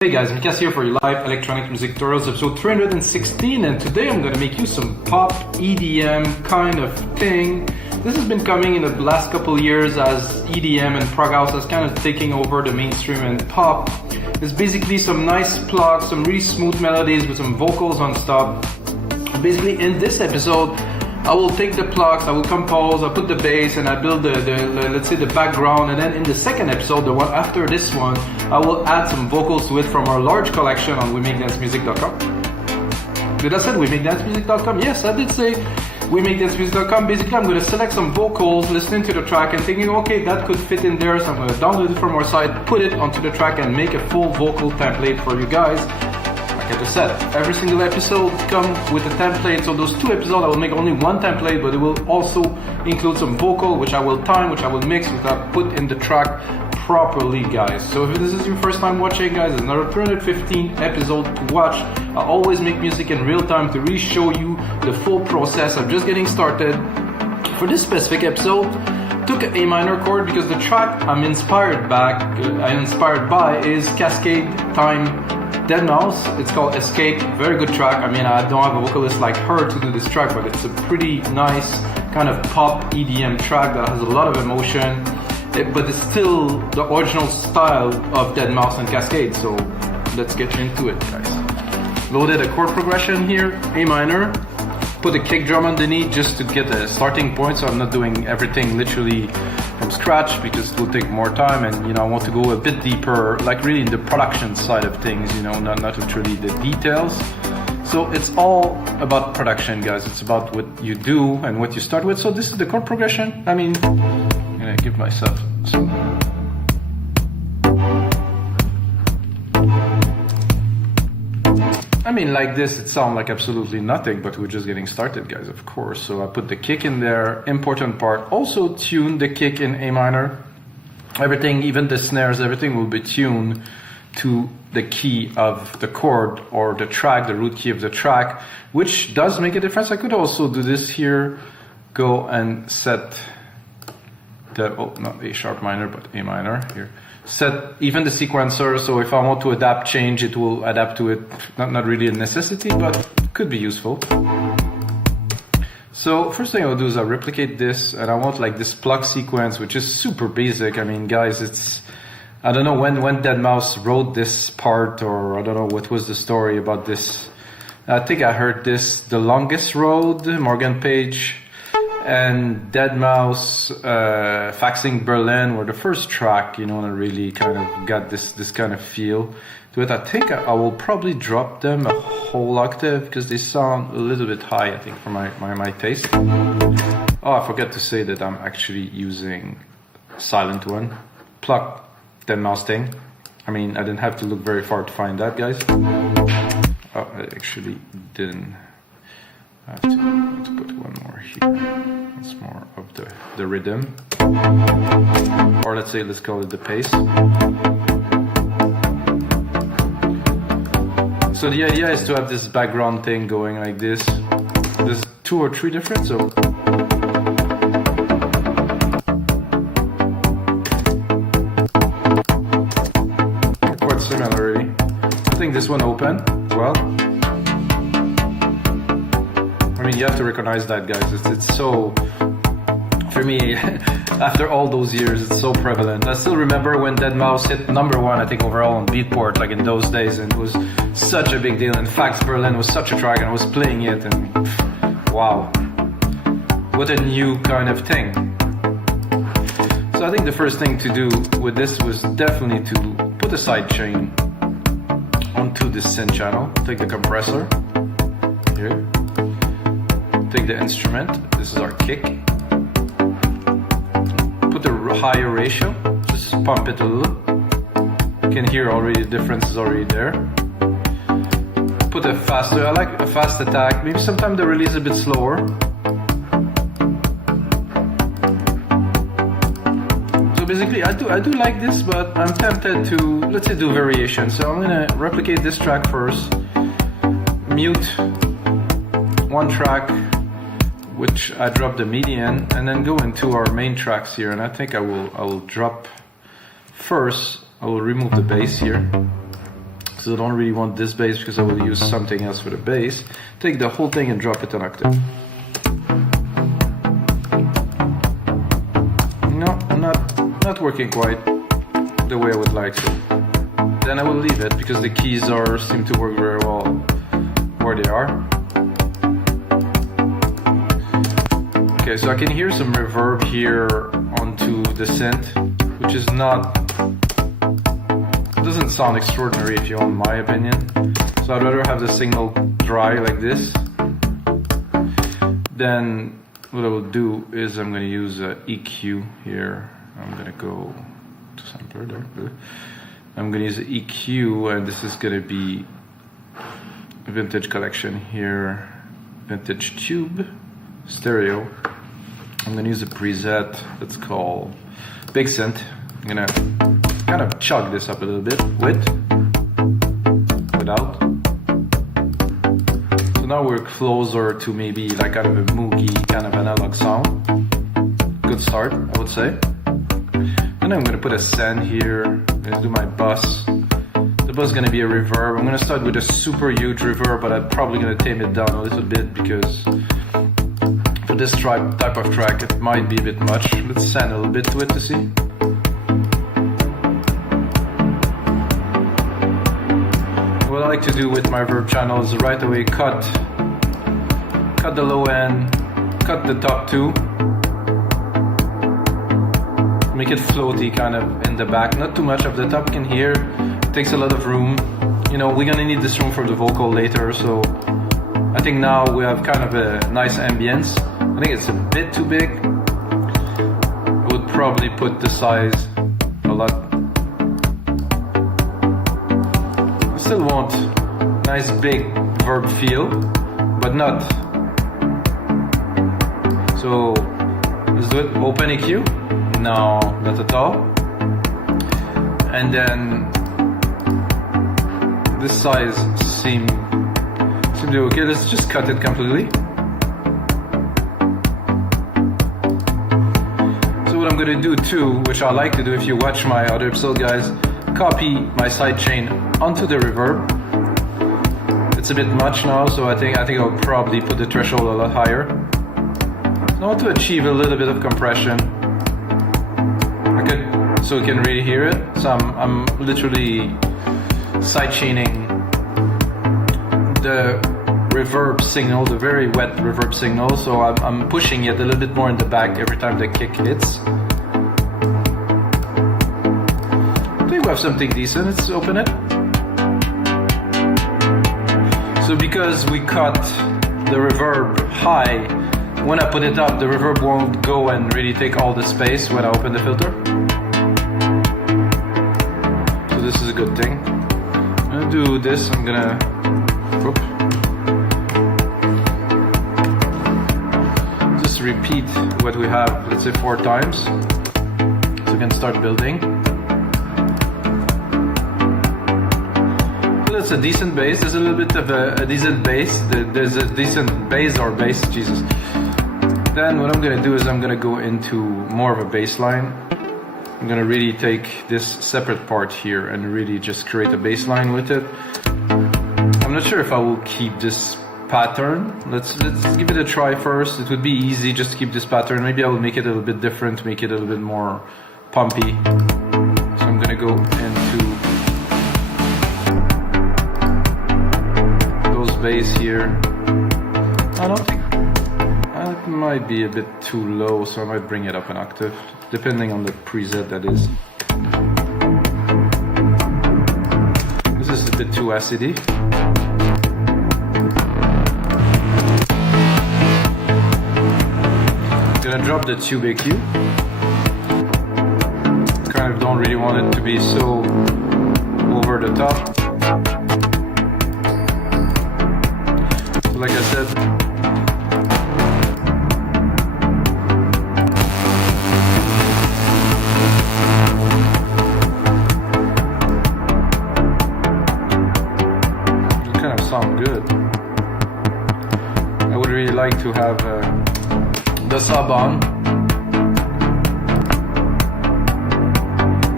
Hey guys, Mikas here for your live electronic music tutorials episode 316, and today I'm going to make you some pop EDM kind of thing. This has been coming in the last couple of years as EDM and prog house has kind of taking over the mainstream and pop. It's basically some nice plucks, some really smooth melodies with some vocals on top. Basically in this episode I will take the plucks, I will compose, I'll put the bass, and I build the let's say the background, and then in the second episode, the one after this one, I will add some vocals to it from our large collection on WeMakeDanceMusic.com. Did I say WeMakeDanceMusic.com? Yes, I did say WeMakeDanceMusic.com. Basically, I'm going to select some vocals, listening to the track and thinking, okay, that could fit in there, so I'm going to download it from our site, put it onto the track and make a full vocal template for you guys. Like I just said, every single episode comes with a template, so those two episodes I will make only one template, but it will also include some vocal, which I will time, which I will mix, which I put in the track properly, guys. So if this is your first time watching, guys, it's another 315 episode to watch. I always make music in real time to really show you the full process. I'm just getting started. For this specific episode, took an A minor chord because the track I'm inspired by is Cascade Time deadmau5. It's called Escape. Very good track. I mean, I don't have a vocalist like her to do this track, but it's a pretty nice kind of pop EDM track that has a lot of emotion, but it's still the original style of deadmau5 and Cascade. So let's get into it, guys. Loaded a chord progression here, A minor. Put a kick drum underneath just to get a starting point, so I'm not doing everything literally from scratch because it will take more time, and I want to go a bit deeper, like really in the production side of things, not literally the details. So it's all about production, guys. It's about what you do and what you start with. So this is the chord progression. I mean, I'm gonna give myself some. I mean, like this, it sounds like absolutely nothing, but we're just getting started, guys, of course. So I put the kick in there, important part. Also tune the kick in A minor. Everything, even the snares, everything will be tuned to the key of the chord or the track, the root key of the track, which does make a difference. I could also do this here, go and set the, not A sharp minor, but A minor here. Set even the sequencer, so if I want to adapt change, it will adapt to it. Not really a necessity, but could be useful. So first thing I'll do is I'll replicate this, and I want like this pluck sequence, which is super basic. I mean, guys, it's, I don't know when deadmau5 wrote this part, or I don't know what was the story about this. I think I heard this, The Longest Road, Morgan Page, and deadmau5, Faxing Berlin were the first track, and I really kind of got this kind of feel to it. I think I will probably drop them a whole octave because they sound a little bit high, I think, for my taste. Oh, I forgot to say that I'm actually using silent one, Pluck, deadmau5 thing. I mean, I didn't have to look very far to find that, guys. Oh, I actually didn't. I have to put one more here. It's more of the rhythm, or let's say, let's call it the pace. So the idea is to have this background thing going like this. There's 2 or 3 different, so quite similarly. I think this one open as well. I mean, you have to recognize that, guys. It's so, for me, after all those years, it's so prevalent. I still remember when deadmau5 hit #1, I think, overall on Beatport, like in those days, and it was such a big deal. And Fax Berlin was such a track, and I was playing it, and wow, what a new kind of thing. So I think the first thing to do with this was definitely to put a sidechain onto this synth channel. Take the compressor here. Take the instrument, this is our kick. Put the higher ratio, just pump it a little. You can hear already the difference is already there. Put a faster, I like a fast attack, maybe sometimes the release a bit slower. So basically I do like this, but I'm tempted to, let's say, do variations. So I'm gonna replicate this track first, mute one track, which I drop the MIDI in, and then go into our main tracks here. And I think I will drop first, I will remove the bass here. So I don't really want this bass because I will use something else for the bass. Take the whole thing and drop it an octave. No, not working quite the way I would like to. Then I will leave it because the keys seem to work very well where they are. Okay, so I can hear some reverb here onto the synth, which is not, it doesn't sound extraordinary if you want my opinion. So I'd rather have the signal dry like this. Then what I will do is I'm going to use an EQ here. I'm going to go to sampler there. I'm going to use an EQ, and this is going to be a vintage collection here, vintage tube, stereo. I'm going to use a preset that's called Big Synth. I'm going to kind of chug this up a little bit, without. So now we're closer to maybe like kind of a moogie, kind of analog sound. Good start, I would say. And I'm going to put a send here. I'm going to do my bus. The bus is going to be a reverb. I'm going to start with a super huge reverb, but I'm probably going to tame it down a little bit because for this type of track it might be a bit much. Let's send a little bit to it to see. What I like to do with my reverb channel is right away cut the low end, cut the top two, make it floaty kind of in the back, not too much of the top can hear, it takes a lot of room. You know, we're gonna need this room for the vocal later, so I think now we have kind of a nice ambience. I think it's a bit too big. I would probably put the size a lot. I still want nice big verb feel, but not. So let's do it. Open EQ. No, not at all. And then this size seemed to be okay. Let's just cut it completely. So what I'm gonna do too, which I like to do if you watch my other episode, guys, copy my sidechain onto the reverb. It's a bit much now, so I think I'll probably put the threshold a lot higher. I want to achieve a little bit of compression. So you can really hear it. So I'm literally sidechaining the reverb signal, the very wet reverb signal. So I'm pushing it a little bit more in the back every time the kick hits. I think we have something decent. Let's open it. So because we cut the reverb high, when I put it up, the reverb won't go and really take all the space when I open the filter. So this is a good thing. I'm gonna do this, I'm gonna, just repeat what we have, let's say 4 times. So we can start building. So that's a decent bass, there's a little bit of a decent bass, there's a decent bass or bass, Jesus. Then what I'm gonna do is I'm gonna go into more of a bass line. I'm gonna really take this separate part here and really just create a bass line with it. I'm not sure if I will keep this pattern. Let's give it a try first. It would be easy just to keep this pattern. Maybe I will make it a little bit different, make it a little bit more pumpy. So I'm gonna go into those bass here. I don't think it might be a bit too low, so I might bring it up an octave, depending on the preset that is. This is a bit too acidy. I'm gonna drop the tube EQ. Kind of don't really want it to be so over the top. So like I said, sound good. I would really like to have the sub on,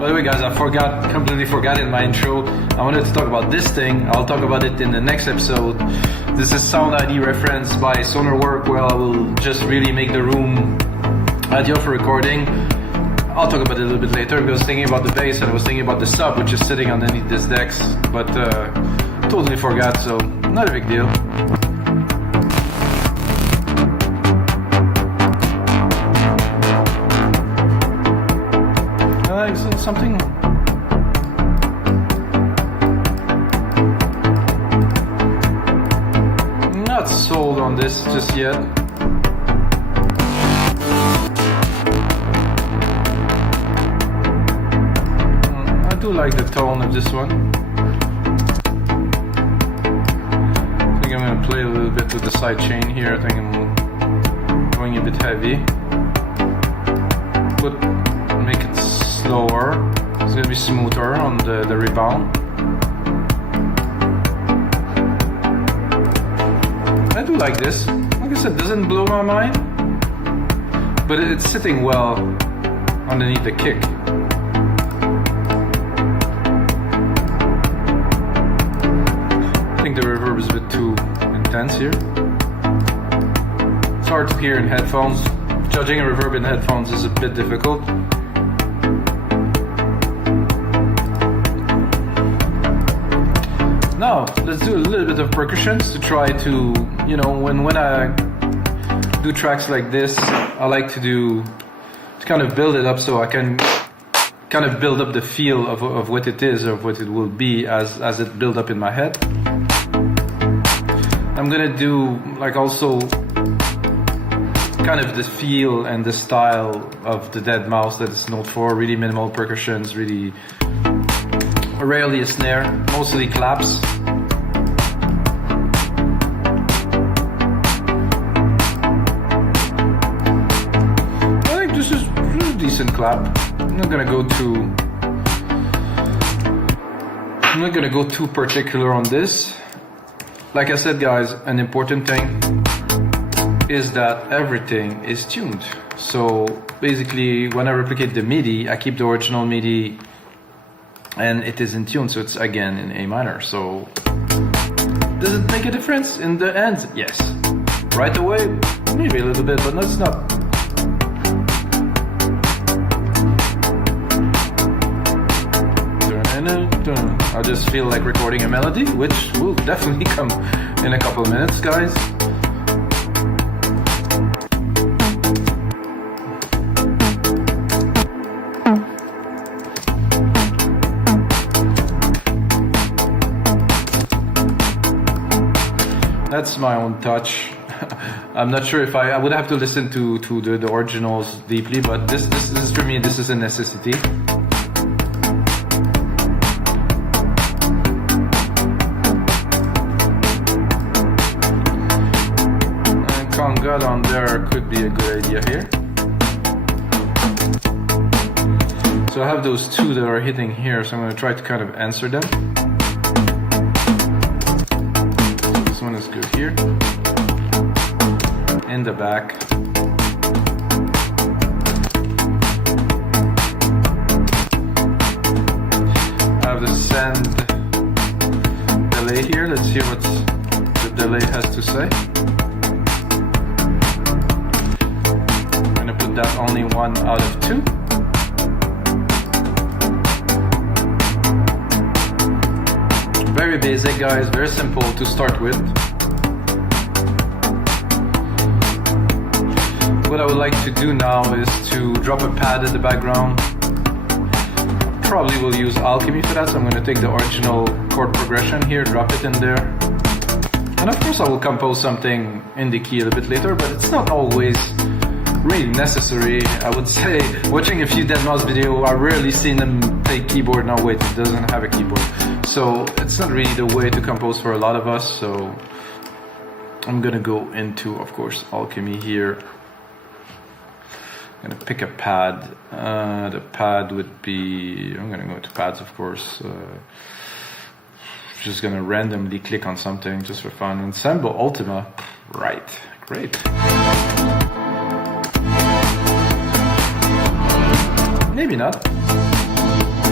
By the way guys, I completely forgot in my intro, I wanted to talk about this thing. I'll talk about it in the next episode. This is Sound ID reference by Sonarwork, where I will just really make the room ideal for recording. I'll talk about it a little bit later, because I was thinking about the bass and I was thinking about the sub, which is sitting underneath this decks, but totally forgot, so not a big deal. Something. Not sold on this just yet. I do like the tone of this one. I think I'm gonna play a little bit with the side chain here. I think I'm going a bit heavy. Make it slower. It's gonna be smoother on the rebound. I do like this. Like I said, doesn't blow my mind, but it's sitting well underneath the kick. I think the reverb is a bit too intense here. It's hard to hear in headphones. Judging a reverb in headphones is a bit difficult. Now, let's do a little bit of percussions to try to, you know, when I do tracks like this, I like to kind of build it up so I can kind of build up the feel of what it is, or what it will be as it build up in my head. I'm gonna do like also kind of the feel and the style of the Dead Mouse that it's known for. Really minimal percussions, really rarely a snare, mostly claps. I think this is a decent clap. I'm not gonna go too particular on this. Like I said guys, an important thing is that everything is tuned. So basically when I replicate the MIDI, I keep the original MIDI and it is in tune, so it's again in A minor. So does it make a difference in the end? Yes. Right away, maybe a little bit, but that's not. I just feel like recording a melody, which will definitely come in a couple of minutes, guys. That's my own touch. I'm not sure if I would have to listen to the originals deeply, but this is for me, this is a necessity. And conga on there could be a good idea here. So I have those two that are hitting here, so I'm going to try to kind of answer them. One is good here, in the back. I have the send delay here. Let's hear what the delay has to say. I'm gonna put that only 1 out of 2. Very basic guys, very simple to start with. What I would like to do now is to drop a pad in the background. Probably will use Alchemy for that, so I'm going to take the original chord progression here, drop it in there. And of course I will compose something in the key a little bit later, but it's not always really necessary. I would say, watching a few Dead Mouse video, I've rarely seen them play keyboard. No wait, it doesn't have a keyboard. So it's not really the way to compose for a lot of us, so I'm gonna go into, of course, Alchemy here. I'm gonna pick a pad. The pad would be, I'm gonna go to pads, of course. Just gonna randomly click on something just for fun. Ensemble Ultima, right, great. Maybe not.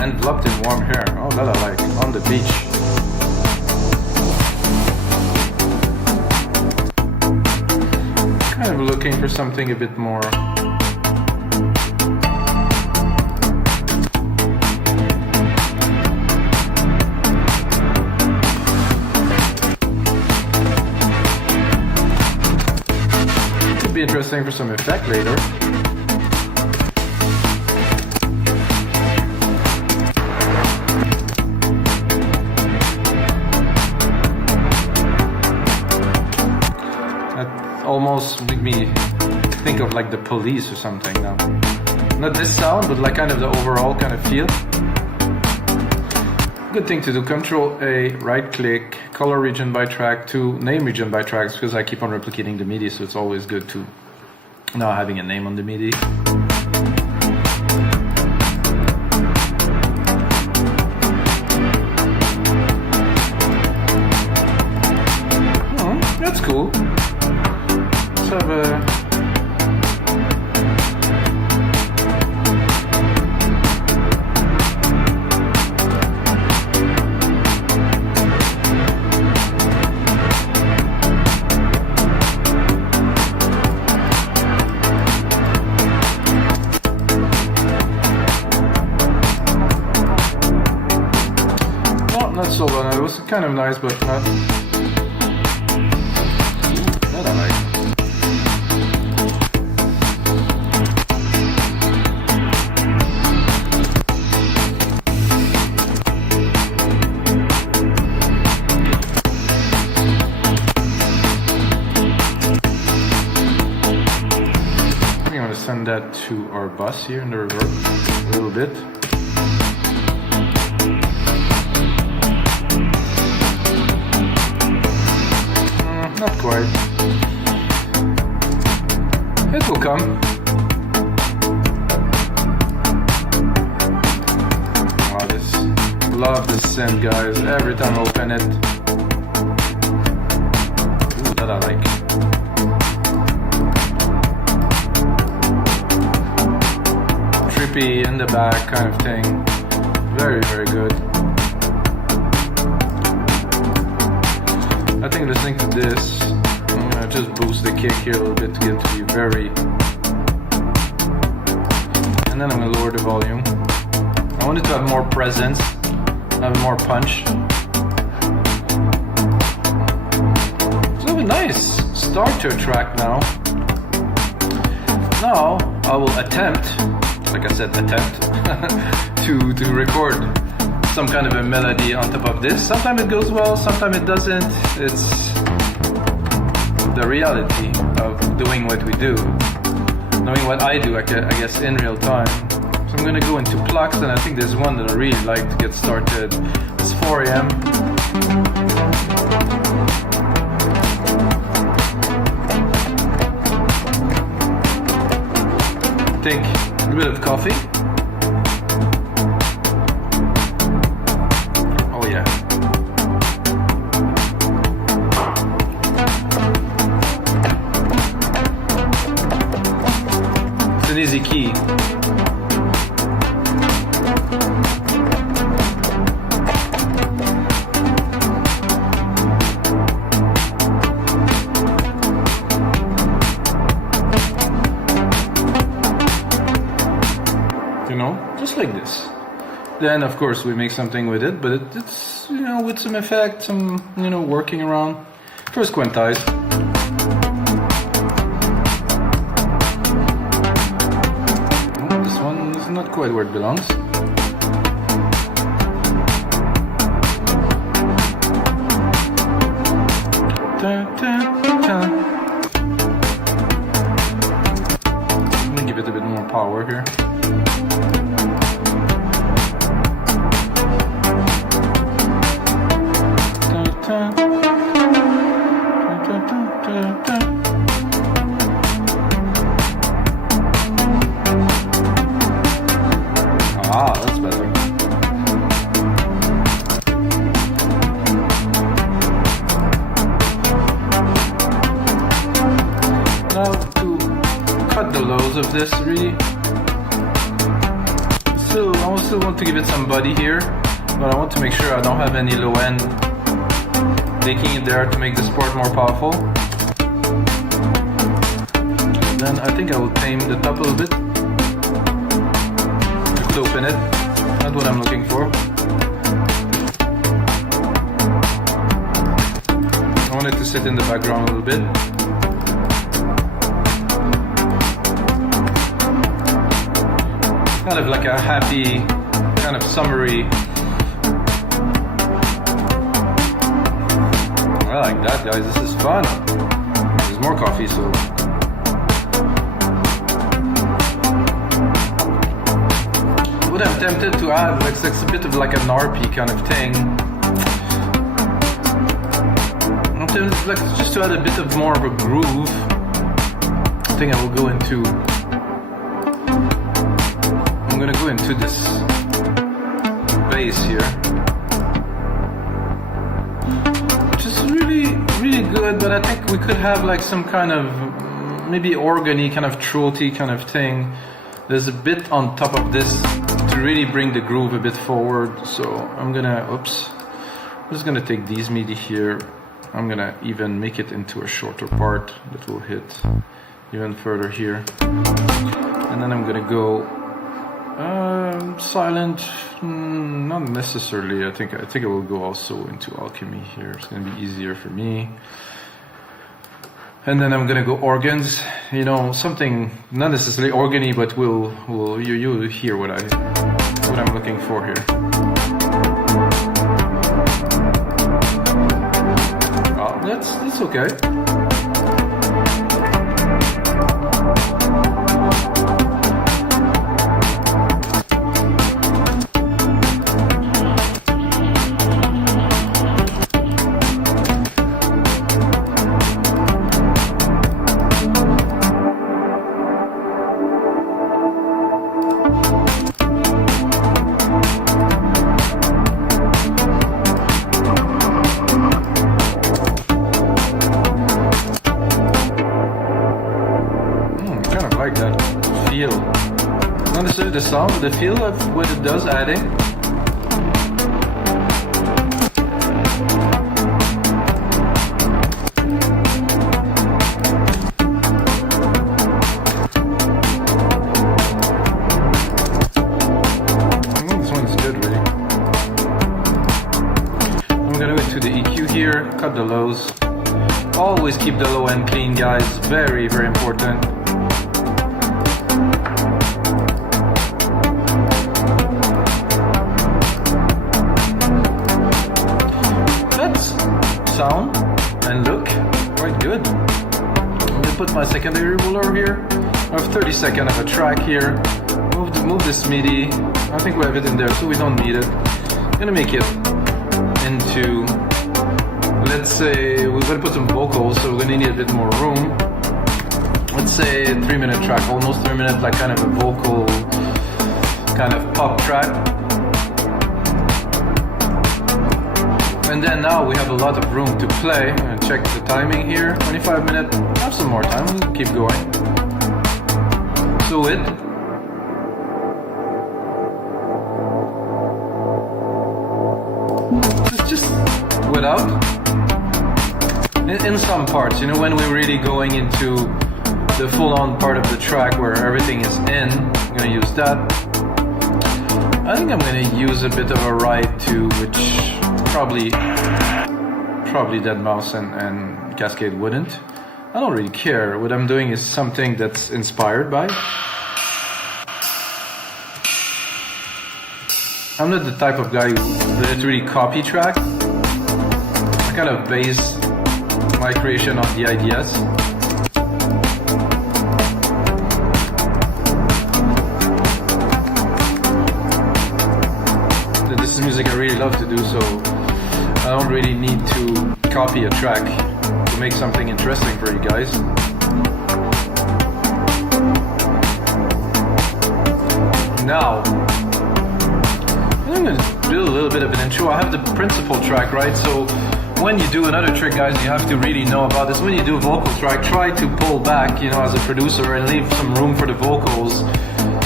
enveloped in warm hair. Oh, that I like. On the beach. Kind of looking for something a bit more. Could be interesting for some effect later. Almost make me think of like the Police or something now. Not this sound, but like kind of the overall kind of feel. Good thing to do, Control A, right click, color region by track to name region by tracks, because I keep on replicating the MIDI, so it's always good to now having a name on the MIDI. Oh, that's cool. Have a not so bad. It was kind of nice, but not. Not I like. Send that to our bus here in the reverb a little bit. Not quite. It will come. Wow, love this synth, guys. Every time I open it. Ooh, that I like. Trippy in the back kind of thing. Very, very good. I think listening to this, I'm gonna just boost the kick here a little bit to get to be very. And then I'm gonna lower the volume. I want it to have more presence, have more punch. It's a little bit nice start to a track now. Now I will attempt. Like I said, attempt to record some kind of a melody on top of this. Sometimes it goes well, sometimes it doesn't. It's the reality of doing what we do, knowing what I do, I guess, in real time. So I'm gonna go into Plucks, and I think there's one that I really like to get started. It's 4 AM. Take a bit of coffee. Oh yeah. It's an easy key. Just like this. Then of course we make something with it, but it's with some effect, some working around. First quantize. This one is not quite where it belongs. I'm gonna give it a bit more power here. Ah, that's better. Now to cut the lows of this, really, still almost still want to give it some body here, but I want to make sure I don't have any low end taking it there to make this part more powerful. Then I think I will tame the top a little bit. Just open it. Not what I'm looking for. I want it to sit in the background a little bit. Kind of like a happy, kind of summery. I like that, guys. This is fun. There's more coffee, so. What I'm tempted to add, like, it's a bit of like an RP kind of thing. I'm tempted, like, just to add a bit of more of a groove. I think I will go into. I'm gonna go into this bass here, which is really, really good. But I think we could have like some kind of maybe organy, kind of throaty kind of thing. There's a bit on top of this to really bring the groove a bit forward. So I'm gonna, I'm just gonna take these MIDI here. I'm gonna even make it into a shorter part that will hit even further here, and then I'm gonna go. Silent, not necessarily. I think I will go also into alchemy here. It's gonna be easier for me. And then I'm gonna go organs. You know, something not necessarily organy, but you hear what I'm looking for here. Oh, that's okay. Not necessarily the sound, but the feel of what it does adding. This one's good, really. I'm gonna go to the EQ here, cut the lows. Always keep the low end clean, guys. Very, very important. Sound and look quite good. I'm gonna put my secondary ruler here. I have 30 seconds of a track here. Move this MIDI. I think we have it in there, so we don't need it. I'm gonna make it into, let's say, we're gonna put some vocals, so we're gonna need a bit more room. Let's say a 3-minute track, almost 3 minutes, like kind of a vocal, kind of pop track. And then now we have a lot of room to play. And check the timing here, 25 minutes. Have some more time, we'll keep going. So it's just without. In some parts, you know, when we're really going into the full-on part of the track where everything is in, I'm gonna use that. I think I'm gonna use a bit of a ride too, which probably deadmau5 and Cascade wouldn't. I don't really care. What I'm doing is something that's inspired by. I'm not the type of guy who literally copy track. I kind of base my creation on the ideas. This is music I really love to do, so I don't really need to copy a track to make something interesting for you guys. Now, I'm going to do a little bit of an intro. I have the principal track, right? So when you do another trick, guys, you have to really know about this. When you do a vocal track, try to pull back, you know, as a producer and leave some room for the vocals.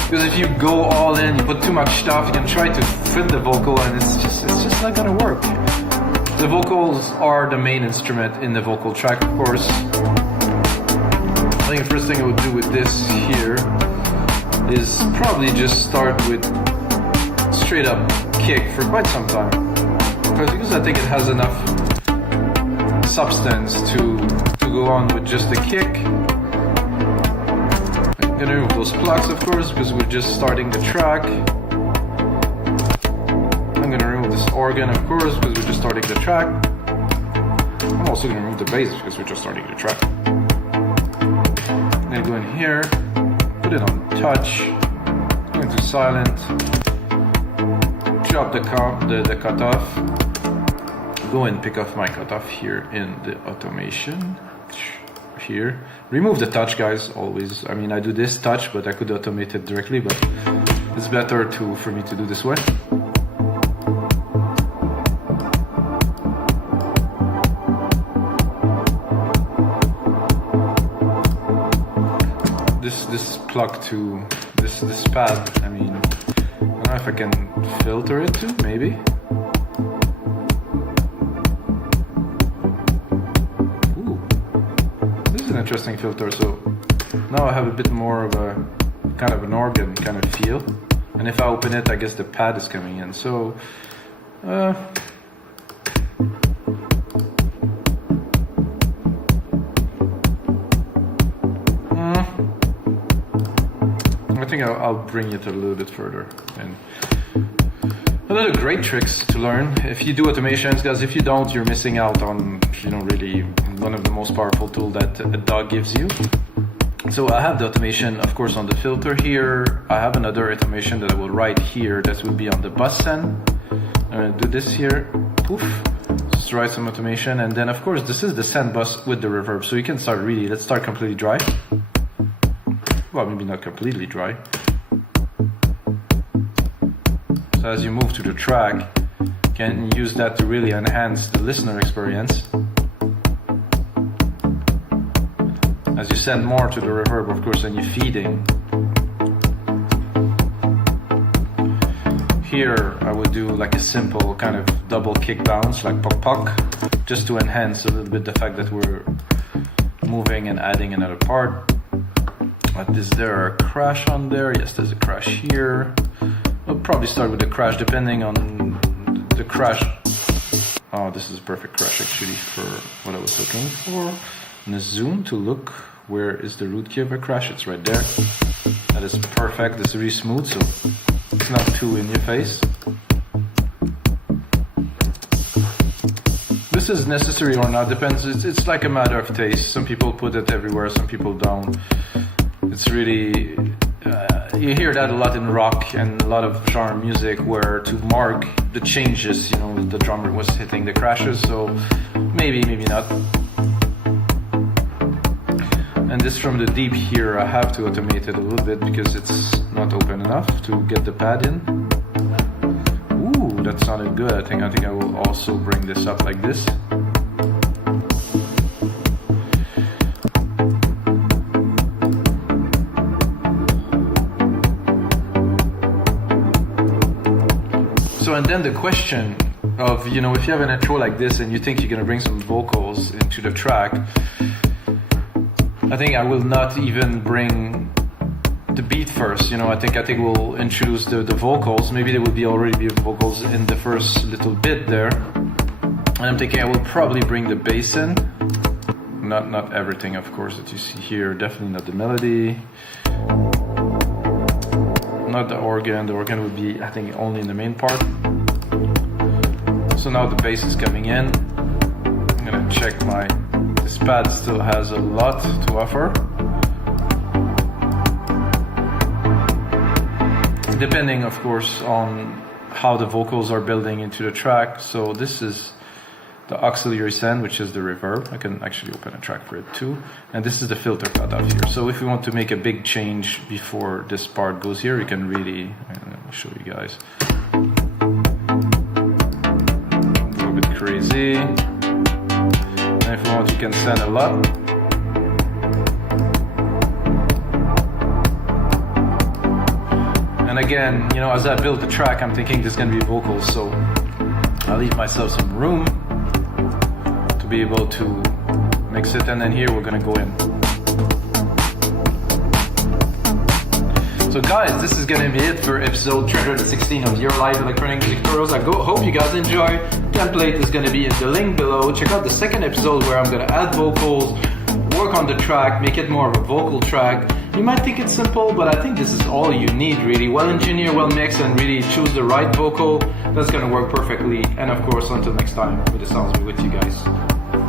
Because if you go all in, you put too much stuff, you can try to fit the vocal and it's just not gonna work. The vocals are the main instrument in the vocal track, of course. I think the first thing I would do with this here is probably just start with straight up kick for quite some time. Because I think it has enough substance to go on with just the kick. I'm gonna remove those plucks, of course, because we're just starting the track. I'm gonna remove this organ, of course, because we're just starting the track. I'm also gonna remove the bass because we're just starting the track. I'm gonna go in here, put it on touch, go into silent, drop the cutoff, go and pick off my cutoff here in the automation. Here, remove the touch, guys, always. I mean, I do this touch, but I could automate it directly, but it's better for me to do this way. This Pluck to this pad, I mean, I don't know if I can filter it too, maybe. Interesting filter, so now I have a bit more of a kind of an organ kind of feel, and if I open it, I guess the pad is coming in, so I think I'll bring it a little bit further. And another great tricks to learn if you do automations, guys. If you don't, you're missing out on, you know, really one of the most powerful tools that a DAW gives you. So I have the automation, of course, on the filter here. I have another automation that I will write here that will be on the Bassline. I'm gonna do this here, poof, just write some automation, and then of course this is the send bus with the reverb. So you can start really, let's start completely dry. Well, maybe not completely dry. So as you move to the track, you can use that to really enhance the listener experience. As you send more to the reverb, of course, and you're feeding. Here, I would do like a simple kind of double kick bounce, like puck puck, just to enhance a little bit the fact that we're moving and adding another part. But is there a crash on there? Yes, there's a crash here. We'll probably start with the crash depending on the crash. Oh, this is a perfect crash actually for what I was looking for. I'm gonna zoom to look where is the root key of a crash. It's right there. That is perfect. This is really smooth, so it's not too in your face. This is necessary or not, depends. It's like a matter of taste. Some people put it everywhere, some people don't. It's really, you hear that a lot in rock and a lot of genre music where to mark the changes, you know, the drummer was hitting the crashes, so maybe not. And this from the deep here, I have to automate it a little bit because it's not open enough to get the pad in. Ooh, that sounded good. I think I will also bring this up like this. So, and then the question of, you know, if you have an intro like this and you think you're gonna bring some vocals into the track, I think I will not even bring the beat first, you know. I think we'll introduce the vocals. Maybe there will be already be vocals in the first little bit there. And I'm thinking I will probably bring the bass in. Not everything, of course, that you see here. Definitely not the melody. Not the organ. The organ would be, I think, only in the main part. So now the bass is coming in. I'm gonna check this pad still has a lot to offer. Depending, of course, on how the vocals are building into the track. So this is the auxiliary send, which is the reverb. I can actually open a track for it too. And this is the filter cutoff here. So if we want to make a big change before this part goes here, you can really, I'll show you guys. Go a bit crazy. And if you want, you can send a lot. And again, you know, as I build the track, I'm thinking there's gonna be vocals, so I'll leave myself some room to be able to mix it, and then here we're gonna go in. So guys, this is gonna be it for episode 316 of your live electronic music tutorials. I hope you guys enjoy. Template is gonna be in the link below. Check out the second episode where I'm gonna add vocals, work on the track, make it more of a vocal track. You might think it's simple, but I think this is all you need really. Well engineered, well mixed, and really choose the right vocal. That's gonna work perfectly. And of course, until next time, with the sounds, be with you guys.